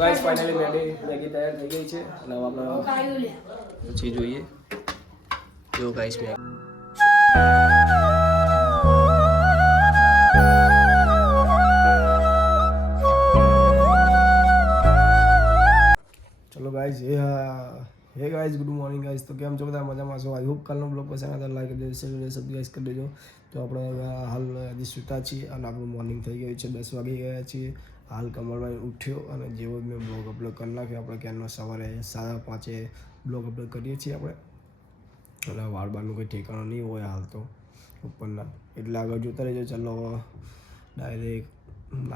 Guys finally Maggi તૈયાર થઈ ગઈ છે અને આપણે પછી જોઈએ જો ગાઈસ મેગી ચલો ગાઈસ હે ગાઈસ ગુડ મોર્નિંગ ગાઈસ તો કેમ છો બધા મજામાં છો આઈ હોપ કાલનો બ્લોગ પસંદ આવે તો લાઈક કરી દેજો શેર સબસ્ક્રાઇબ કરી દેજો તો આપણે હાલ હજી સૂતા છીએ અને આપણું મોર્નિંગ થઈ ગયું છે 10 વાગી ગયા છીએ હાલ કમળભાઈ ઉઠ્યો અને જેવો મેં બ્લોગ અપલોડ કરી નાખ્યો આપણે ક્યારનો સવારે 5:30 બ્લોગ અપલોડ કરીએ છીએ આપણે અને વાળ બારનું કોઈ ઠેકાણું નહીં હોય હાલ તો ઉપરના એટલે આગળ જોતા રહેજો ચલો डायरेक्ट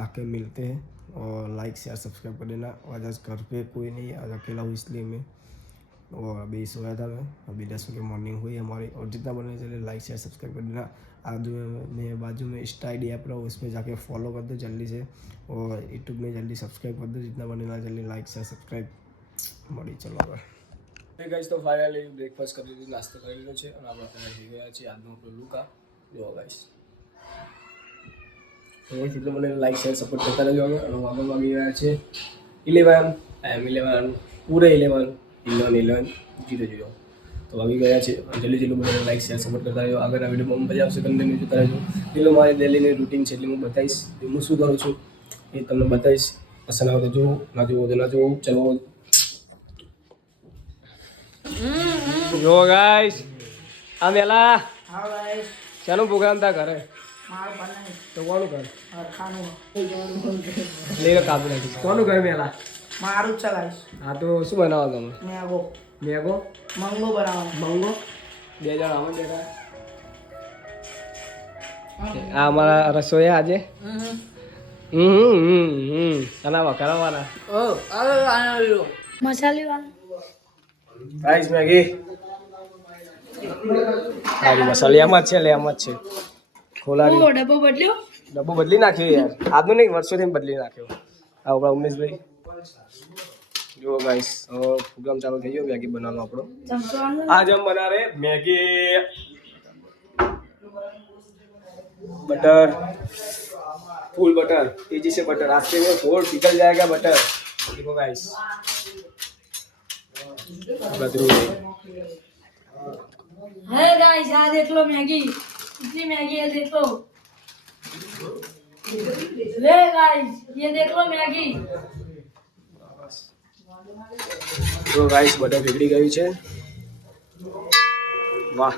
आके मिलते हैं और लाइक शेयर सब्सक्राइब कर देना। आज घर पे कोई नहीं, आज अकेला हूँ इसलिए मैं और अभी सोया था मैं, अभी 10 बजे मॉर्निंग हुई हमारी। और जितना बनने चले लाइक शेयर सब्सक्राइब कर देना। आज मैं बाजू में इंस्टा आईडी ऐप रहा हूँ उसमें जाके फॉलो कर दो जल्दी से और यूट्यूब में जल्दी सब्सक्राइब कर दो। जितना बनेगा जल्दी लाइक शेयर सब्सक्राइब मળી ચલો હવે ગાઈસ તો ફાઇનલી બ્રેકફાસ્ટ કરી લીધું, નાસ્તો કરી લીધો છે અને આપણે તૈયાર થઈ ગયા છીએ આજનો આપણો લુક આ જો ગાઈસ તો એટલે મને લાઈક શેર સપોર્ટ કરતા રહેજો અને આગળ વાગી ગયા છે 11 પૂરે 11 0 તો વાગી ગયા છે જલ્દી મને લાઈક શેર સપોર્ટ કરતા રહેજો। આગળના વિડીયોમાં મજા આવશે કન્ટિન્યુ જોતા રહેજો। એટલે મારી ડેલીની રૂટીન છે એટલે હું બતાવીશ હું શું કરું છું એ તમને બતાવીશ। પસંદ આવે તો જુઓ, ના જુઓ તો ના જુઓ। ચલો જો ગાઈસ આ મેલા હા ગાઈસ ચાલો પ્રોગ્રામ તા કરે માર બનાઈ તો કોનું ઘર ખાનું લેગ કાપી નાખી કોનું ઘર મેલા મારું છે ગાઈસ। હા તો શું બનાવો તમે મેગો મંગો બનાવવાનો મંગો 2 જણ આવો બેટા આ અમારા રસોઈયા આજે કનાવા કરાવવાના ઓ આનો મસાલે વાળો ગાઈસ મેગી આરી મસાલિયામાં છે લે આમાં છે ખોલારી ઓ ડબ્બો બદલી નાખ્યો યાર આજનો નહીં વર્ષોથી બદલી નાખ્યો આ આપણા ઉમેશભાઈ જો ગાઈસ પ્રોગ્રામ ચાલુ થઈ ગયો મેગી બનાવવાનો આપણો आज हम बना रहे मैगी बटर फुल बटर तेजी से बटर आज से वो फोड़ पिघल जाएगा बटर देखो गाइस बदरू है गाइस आ देख लो मैगी कितनी मैगी है देखो ले गाइस ये देख लो मैगी तो गाइस बटर पिघली गई है वाह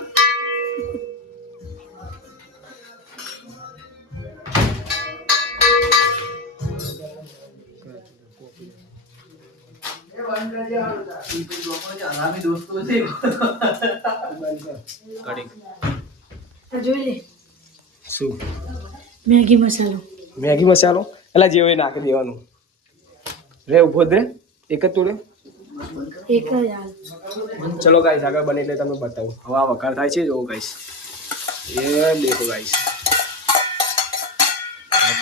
શું मैगी मसालो મેગી મસાલો એટલે જે હોય નાખી દેવાનું રે ઉભો જ રે એક જ તોડે एक यार चलो गाइस આગળ બને એટલે તમને બતાવું હવે આ વઘાર થાય છે જો ગાइस ये देखो गाइस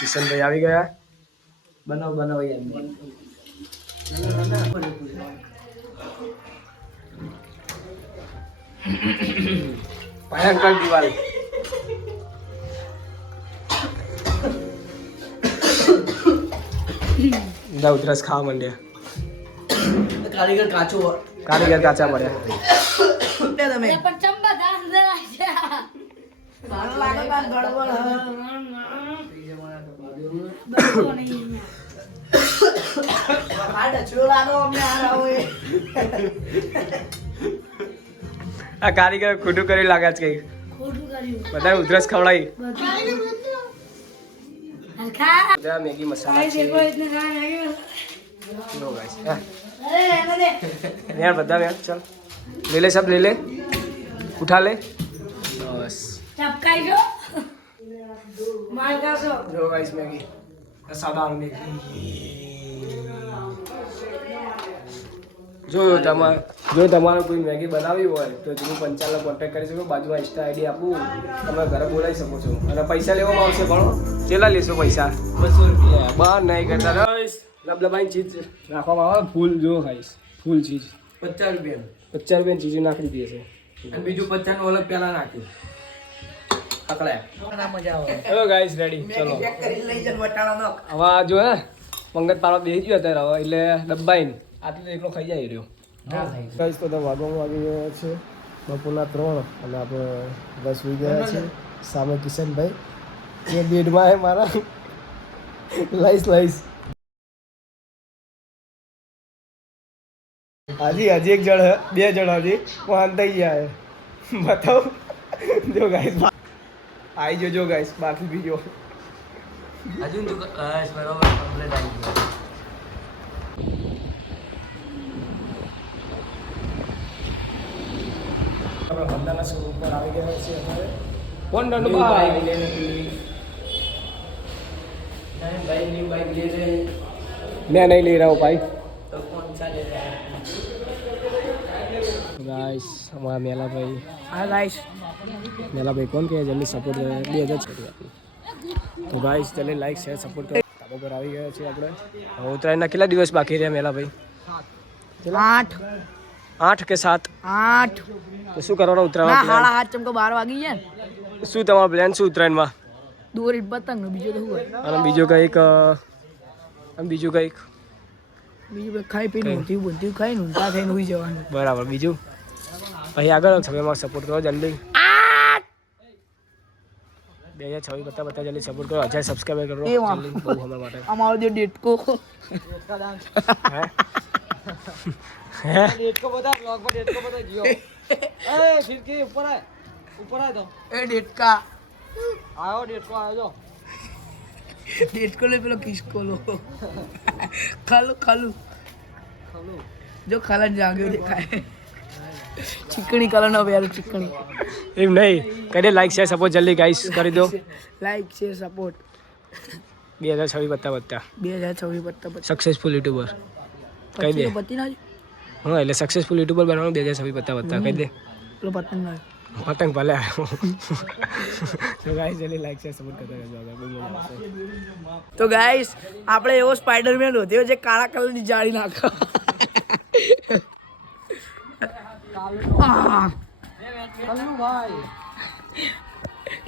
કિશન ભાઈ આવી ગયા બનાવો યાર ભયંકર દિવાલ ના ઉધરસ ખાવા માંડ્યા कारीगर કાચા મળ્યા તમે પણ ચંબા દાસ દરાયા મારો લાગે કાન ગડબડ બસો નહીં આડા છોલાનો અમને આ રહો આ કારીગર ખોટું કરી લાગે છે કઈ ખોટું કર્યું બધા ઉધરસ ખવડાવી હલકા જા મેગી મસાલા ગાઈસ છે देखो इतने सारे मैगी लो गाइस अरे रहने दे यार बता यार चल ले ले सब ले ले उठा ले बस चपकाई जो मार का सो जो गाइस मैगी सादा मैगी જો તમારે કોઈ મેગી બનાવવી હોય તો જૂનું 55 કોન્ટેક્ટ કરી શકો બાજુમાં ઇન્સ્ટા આઈડી આપું તમે ઘરે બોલાવી શકો છો અને પૈસા લેવામાં આવશે ઘણો કેટલા લેશો પૈસા 200 રૂપિયા બહાર નહીં કરતા ગાઈસ લબલબાઈ ચીજ નાખવામાં આવે ફૂલ જો ગાઈસ ફૂલ ચીજ 50 રૂપિયા 50 રૂપિયાની ચીજ નાખી દીધી છે અને બીજું 50 નું અલગ પેલા નાખ્યું પકડાય મજા આવે હેલો ગાઈસ રેડી ચલો ચેક કરી લઈ જન વટાળા નો હવે આ જો હે પંગત પાડવા બેસી ગયો અત્યારે હવે એટલે ડબ્બાઈ ને આટલું તો એકલો ખાઈ જાય રહ્યો ગાઈસ તો વાગવામાં વાગી ગયા છે બપોરના 3 અને આપણે 10 વાગી ગયા છે સામે કિશનભાઈ એ બેડમાં હે મારા લાઈસ હજી એક જણ હે 2 જણ હજી વાંધ થઈ ગયા હે બતાવો જો ગાઈસ આવી જોજો ગાઈસ બાકી બીજો હજુ તો બરાબર કમ્પ્લીટ આવી ગયો આપણે હમણાંના શો ઉપર આવી ગયા છે અત્યારે કોણ બાઈક લઈને बाइक ले रहे हैं मैं नहीं ले रहा हूँ भाई तो कौन सा ले रहा है गाइस हमारा मेला भाई હા ગાઈસ मेला भाई कौन किया जल्दी सपोर्ट करे 2006 तो गाइस जल्दी लाइक शेयर सपोर्ट કરો ધાબા પર આવી ગયા છે આપણે હવે ઉત્તરાયણના કેટલા દિવસ બાકી રહ્યા મેલા ભાઈ 8 કે 7 8 તો શું કરવાનો ના ઉત્તરાયણ હાડા 8 ચમકો 12 વાગી ગયા ને શું તમારો પ્લાન શું ઉત્તરાયણમાં દોરી પતંગ નો બીજો તો શું હોય અને બીજું કંઈક બીજું ખાઈ પીને ઊંધી બુંધી ખાઈને ઊંધા થઈને ઉઈ જવાનું બરાબર બીજું અહીં આગળ સમયમાં સપોર્ટ કરો જલ્દી 2026 બતા જલ્દી સપોર્ટ કરો 1000 સબસ્ક્રાઇબર કરો એ વાહ. જલ્દી બહુ અમારા માટે અમારો જે ડેટકો હે डेट को बता ब्लॉग पर डेट को बता जियो ए फिर के ऊपर आए तो એ ડેટકા आओ डेट को आओ जो ડેટકો લે પેલો કિસકો લો ખાલું જો ખાલા જાગ્યો દેખાય ચીકણી કલર નો પ્યારો ચીકણી એમ નહીં કરી લાઈક શેર સપોર્ટ જલ્દી ગાઈસ કરી દો લાઈક શેર સપોર્ટ 2026 બતા 2026 પત્તા સક્સેસફુલ યુટ્યુબર કહી દે પતિ ના હા એટલે સક્સેસફુલ યુટ્યુબર બનવાનું 2026 બતા કહી દે પેલો પતંગ ના પતંગ ભલે આવ્યો તો ગાઈસ જલ્દી લાઈક શેર સપોર્ટ કરતા રહેજો આગળ બહુ મજા આવશે તો ગાઈસ આપણે એવો સ્પાઈડરમેન હોધ્યો જે કાળા કલરની જાળી નાખે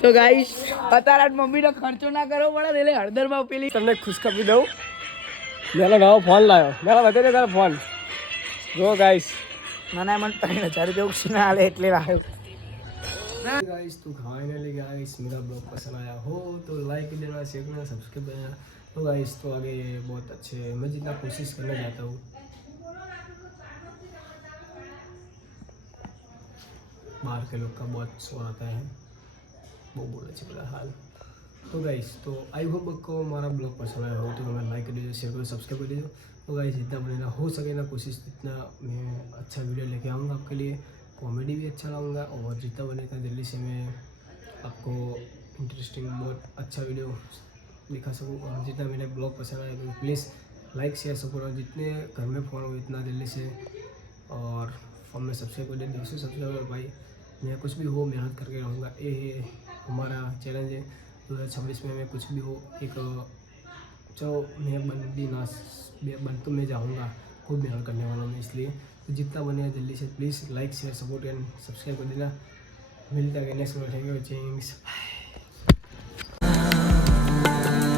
તો ગાઈસ અત્યારે મમ્મીનો ખર્ચો ના કરવો પડે એટલે હળદરમાં પેલી તમને ખુશખબરી દઉં મેલો નવો ફોન લાવ્યો મેલો બતાવી દે તારો ફોન જો ગાઈસ નાના મને 3000 રૂપિયા ઉછીના આલે એટલે લાવ્યો गाइस तो फाइनली गाइस मेरा ब्लॉग पसंद आया हो तो लाइक देना शेयर करना सब्सक्राइब करना तो गाइस तो आगे बहुत अच्छे मैं जितना कोशिश करना चाहता हूँ बाहर के लोग का बहुत शोर आता है वो बोल अच्छे पूरा हाल तो गाइस तो आई होप आपको हमारा ब्लॉग पसंद आया हो तो मैं लाइक कर दीजिए शेयर करो सब्सक्राइब कर दीजिए तो गाइस जितना बनेगा हो सके ना कोशिश जितना मैं अच्छा वीडियो लेके आऊँगा आपके लिए कॉमेडी भी अच्छा लाऊंगा और जितना बनेगा जल्दी से मैं आपको इंटरेस्टिंग बहुत अच्छा वीडियो दिखा सकूँ और जितना मेरे ब्लॉग पसंद आए तो प्लीज़ लाइक शेयर सपोर्ट और जितने घर में फ़ोन हो इतना जल्दी से और फोन में सब्सक्राइब कर दे 200 सब्सक्राइबर भाई मैं कुछ भी हो मेहनत करके रहूँगा ये हमारा चैलेंज है 2026 में मैं कुछ भी हो एक चलो मैं बन तो मैं जाऊँगा खूब मेहनत करने वाला हूँ इसलिए तो जितना बने जल्दी से please like share support and subscribe कर देना मिलता है नेक्स्ट वीडियो थैंक यू